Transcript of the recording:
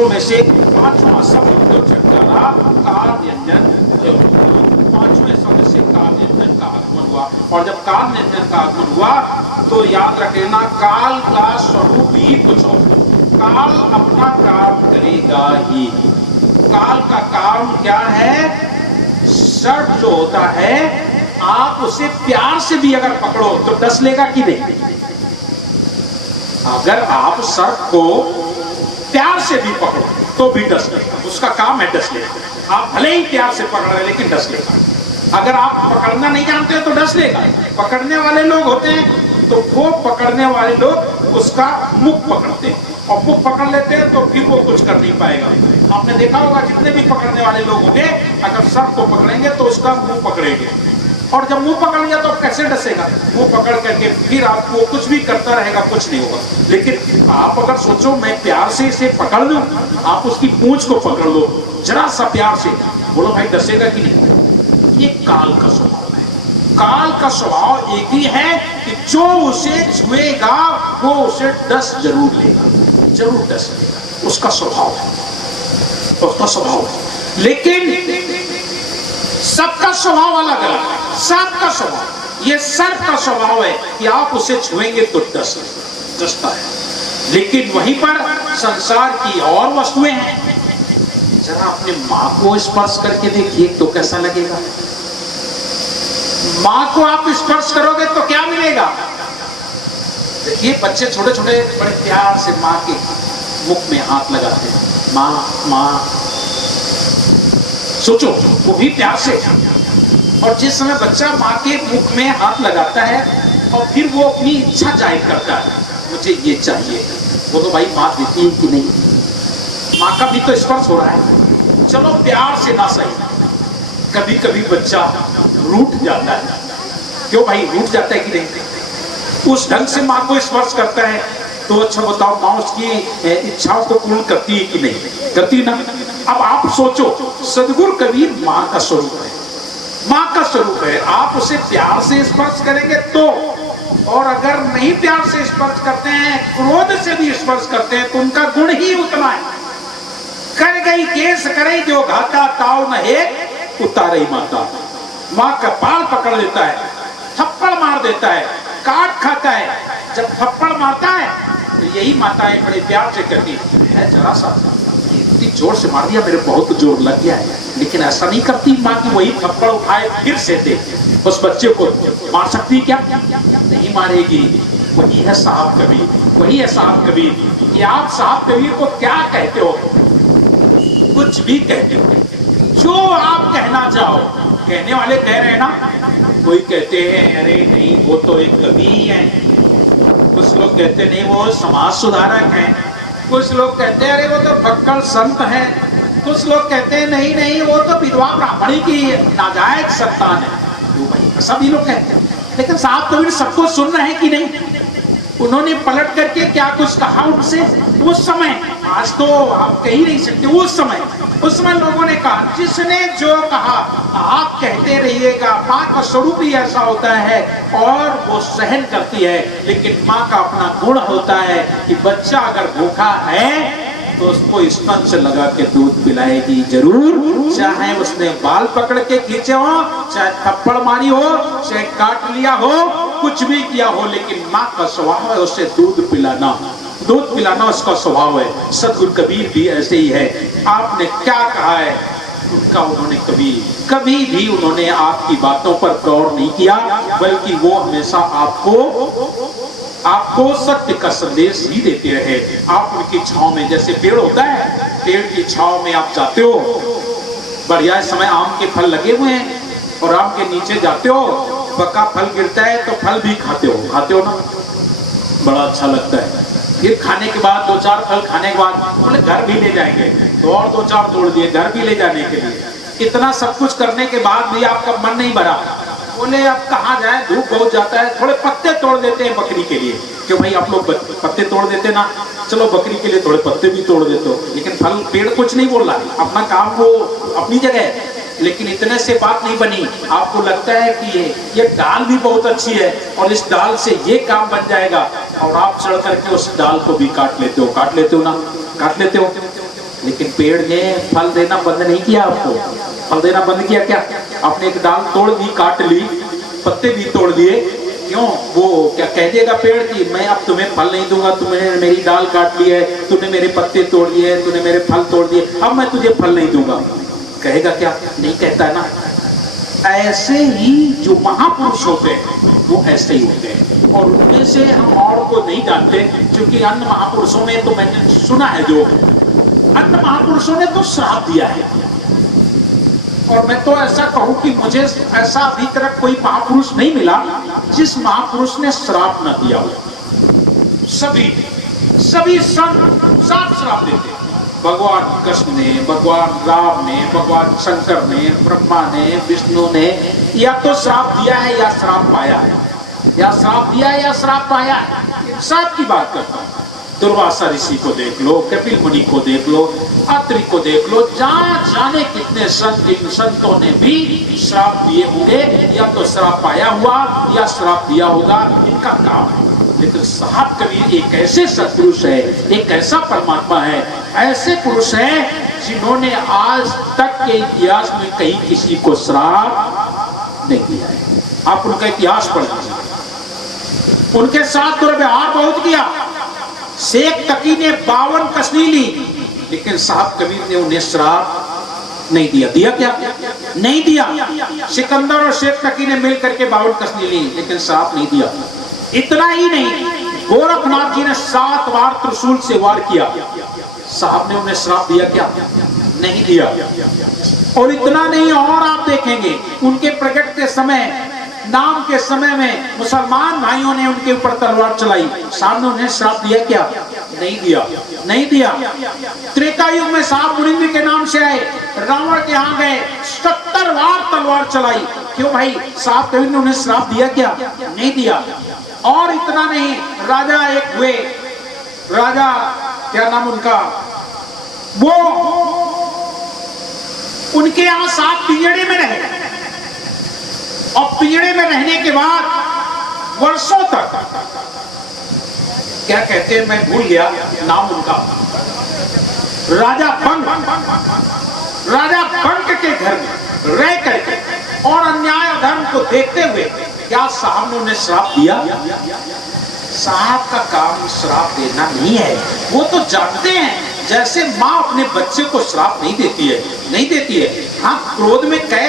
500 में से 5वां शब्द जो चटकारा काल व्यंजन, पांचवें शब्द से काल व्यंजन का आगमन हुआ। और जब काल व्यंजन का आगमन हुआ तो याद रखना काल का स्वरूप ही कुछ और, काल अपना काम करेगा ही। काल का काम क्या है? सर्प जो होता है आप उसे प्यार से भी अगर पकड़ो तो डस लेगा कि नहीं? अगर आप सर्प को प्यार से भी पकड़ो तो भी डस लेगा, उसका काम है डस लेगा। आप भले ही प्यार से पकड़ रहे लेकिन डस लेगा। अगर आप पकड़ना नहीं जानते तो डस लेगा। पकड़ने वाले लोग होते हैं तो वो पकड़ने वाले लोग उसका मुख पकड़ते हैं और मुख पकड़ लेते हैं तो फिर वो कुछ कर नहीं पाएगा। आपने देखा होगा जितने भी पकड़ने वाले लोग होंगे अगर सर्प को पकड़ेंगे तो उसका मुंह पकड़ेंगे, और जब मुंह पकड़ लिया तो कैसे डसेगा? मुंह पकड़ करके फिर आपको कुछ भी करता रहेगा, कुछ नहीं होगा। लेकिन आप अगर सोचो मैं प्यार से इसे पकड़ लूं, आप उसकी पूंछ को पकड़ लो जरा सा प्यार से, बोलो भाई डसेगा कि नहीं? ये काल का स्वभाव है। काल का स्वभाव एक ही है कि जो उसे छुएगा वो उसे डस जरूर लेगा, जरूर डस लेगा। उसका स्वभाव है, उसका स्वभाव है। लेकिन सबका स्वभाव अलग अलग है। सबका स्वभाव, ये सर्प का स्वभाव है कि आप उसे छुएंगे तो डसता है। लेकिन वहीं पर संसार की और वस्तुएं हैं। जरा अपने माँ को स्पर्श करके देखिए तो कैसा लगेगा? माँ को आप स्पर्श करोगे तो क्या मिलेगा? देखिए बच्चे छोटे छोटे बड़े प्यार से माँ के मुख में हाथ लगाते हैं, माँ माँ। सोचो वो भी प्यार से। और जिस समय बच्चा माँ के मुख में हाथ लगाता है और फिर वो अपनी इच्छा जाहिर करता है, मुझे ये चाहिए, वो तो भाई माँ देती है कि नहीं? माँ का भी तो स्पर्श हो रहा है। चलो प्यार से ना सही, कभी कभी बच्चा रूठ जाता है। क्यों भाई रूठ जाता है कि नहीं? उस ढंग से माँ को स्पर्श करता है तो अच्छा बताओ माँ उसकी इच्छाओं को पूर्ण करती है कि नहीं? करती ना। अब आप सोचो सदगुरु कबीर माँ का स्वरूप है, माँ का स्वरूप है। आप उसे प्यार से स्पर्श करेंगे तो, और अगर नहीं प्यार से स्पर्श करते हैं, क्रोध से भी स्पर्श करते हैं तो उनका गुण ही उतना है। कर गई केस करे जो घाटा, ताव न है उतारे माता। माँ का बाल पकड़ लेता है, थप्पड़ मार देता है, काट खाता है। जब थप्पड़ मारता है तो यही माताएं बड़े प्यार से कहती है जरा सा इतनी जोर से मार दिया, मेरे बहुत जोर लग गया है। लेकिन ऐसा नहीं करती माँ की वही थप्पड़ उठाए फिर से दे। उस बच्चे को मार सकती क्या? नहीं मारेगी। वही है साहब कबीर, वही है साहब कबीर। कि आप साहब कबीर को क्या कहते हो? कुछ भी कहते हो, जो आप कहना चाहो। कहने वाले कह रहे हैं ना, कोई कहते हैं अरे नहीं वो तो एक कवि है, कुछ लोग कहते नहीं वो समाज सुधारक हैं, कुछ लोग कहते हैं अरे वो तो बक्कल संत है, कुछ लोग कहते हैं नहीं नहीं वो तो विधवा ब्राह्मणी की नाजायज संतान है। तो भाई सभी लोग कहते हैं, लेकिन साहब कबीर सबको सुन रहे हैं कि नहीं? उन्होंने पलट करके क्या कुछ कहा उनसे उस समय? आज तो आप कह ही नहीं सकते। उस समय लोगों ने कहा, जिसने जो कहा आप कहते रहिएगा। माँ का स्वरूप ही ऐसा होता है और वो सहन करती है। लेकिन माँ का अपना गुण होता है कि बच्चा अगर भूखा है तो उसको स्तन से लगा के दूध पिलाएगी जरूर, चाहे उसने बाल पकड़ के खींचे हो, चाहे थप्पड़ मारी हो, चाहे काट लिया हो, कुछ भी किया हो। लेकिन माँ का स्वभाव है उसे दूध पिलाना, दूध पिलाना उसका स्वभाव है। सदगुरु कबीर भी ऐसे ही है। आपने क्या कहा है उनका, उन्होंने कभी भी उन्होंने आपकी बातों पर गौर नहीं किया, बल्कि वो हमेशा आपको सत्य का संदेश ही देते रहे। आप उनकी छांव में, जैसे पेड़ होता है, पेड़ की छांव में आप जाते हो, बढ़िया समय आम के फल लगे हुए हैं और आम के नीचे जाते हो, पका फल गिरता है तो फल भी खाते हो ना, बड़ा अच्छा लगता है। फिर खाने के बाद 2-4 फल खाने के बाद बोले घर भी ले जाएंगे, तो और 2-4 तोड़ दिए घर भी ले जाने के लिए। इतना सब कुछ करने के बाद भी आपका मन नहीं भरा, बोले अब कहाँ जाए, धूप बहुत जाता है, थोड़े पत्ते तोड़ देते हैं बकरी के लिए। क्यों भाई आप लोग पत्ते तोड़ देते ना, चलो बकरी के लिए थोड़े पत्ते भी तोड़ देते हो। लेकिन फल पेड़ कुछ नहीं बोल रहा, अपना काम वो अपनी जगह है। लेकिन इतने से बात नहीं बनी, आपको लगता है कि ये डाल भी बहुत अच्छी है और इस डाल से ये काम बन जाएगा, और आप चढ़ करके उस डाल को भी काट लेते हो ना, काट लेते हो। लेकिन पेड़ ने फल देना बंद नहीं किया आपको। फल देना बंद किया क्या? आपने एक डाल तोड़ दी, काट ली, पत्ते भी तोड़ दिए, क्यों? वो क्या कह देगा पेड़ की मैं अब तुम्हें फल नहीं दूंगा, तुमने मेरी डाल काट ली है, तूने मेरे पत्ते तोड़ दिए, तूने मेरे फल तोड़ दिए, अब मैं तुझे फल नहीं दूंगा। कहेगा क्या? नहीं कहता है ना। ऐसे ही जो महापुरुष होते हैं वो ऐसे ही होते हैं, और उनमें से हम और को नहीं जानते, क्योंकि अन्य महापुरुषों ने तो मैंने सुना है, जो अन्य महापुरुषों ने तो श्राप दिया है। और मैं तो ऐसा कहूं कि मुझे ऐसा अभी तक कोई महापुरुष नहीं मिला जिस महापुरुष ने श्राप न दिया हो। सभी संत साफ श्राप देते। भगवान कृष्ण ने, भगवान राम ने, भगवान शंकर ने, ब्रह्मा ने, विष्णु ने या तो श्राप दिया है या श्राप पाया है, या श्राप दिया है या श्राप पाया है। इंसाफ की बात करता हूं। दुर्वासा ऋषि को देख लो, कपिल मुनि को देख लो, अत्रि को देख लो, जहां जाने कितने संत, इन संतों ने भी श्राप दिए होंगे, या तो श्राप पाया हुआ या श्राप दिया होगा, इनका काम है। लेकिन साहब कबीर एक ऐसे सत्पुरुष है, एक ऐसा परमात्मा है, ऐसे पुरुष है जिन्होंने आज तक के इतिहास में कहीं किसी को श्राप नहीं दिया है। आप उनका इतिहास पढ़ लीजिए। उनके साथ दुर्व्यवहार बहुत किया। शेख तकी ने 52 कसनी ली, लेकिन साहब कबीर ने उन्हें श्राप नहीं दिया। दिया क्या? नहीं दिया। सिकंदर और शेख तकी ने मिलकर के 52 कसनी ली, लेकिन श्राप नहीं दिया। इतना ही नहीं, गोरखनाथ जी ने 7 बार त्रिशूल से वार किया, साहब ने उन्हें श्राप दिया क्या? नहीं दिया। और इतना नहीं, और आप देखेंगे उनके प्रकट के समय, नाम के समय में मुसलमान भाइयों ने उनके ऊपर तलवार चलाई, साहब ने उन्हें श्राप दिया क्या? नहीं दिया। नहीं दिया। त्रेता युग में साहब मुनिंद्र के नाम से आए, रावण के यहाँ गए, 70 बार तलवार चलाई, क्यों भाई? साहब कबीर ने उन्हें श्राप दिया क्या? नहीं दिया। और इतना नहीं, राजा एक हुए, राजा क्या नाम उनका, वो उनके यहां साहब पिंजड़े में रहे, और पिंजड़े में रहने के बाद वर्षों तक, क्या कहते हैं, मैं भूल गया नाम उनका, राजा बंक के घर में रह करके और अन्याय धर्म को देखते हुए, क्या साहब ने उन्हें श्राप दिया? साहब का काम श्राप देना नहीं है। वो तो जानते हैं, जैसे माँ अपने बच्चे को श्राप नहीं देती है, नहीं देती है। हाँ, क्रोध में कह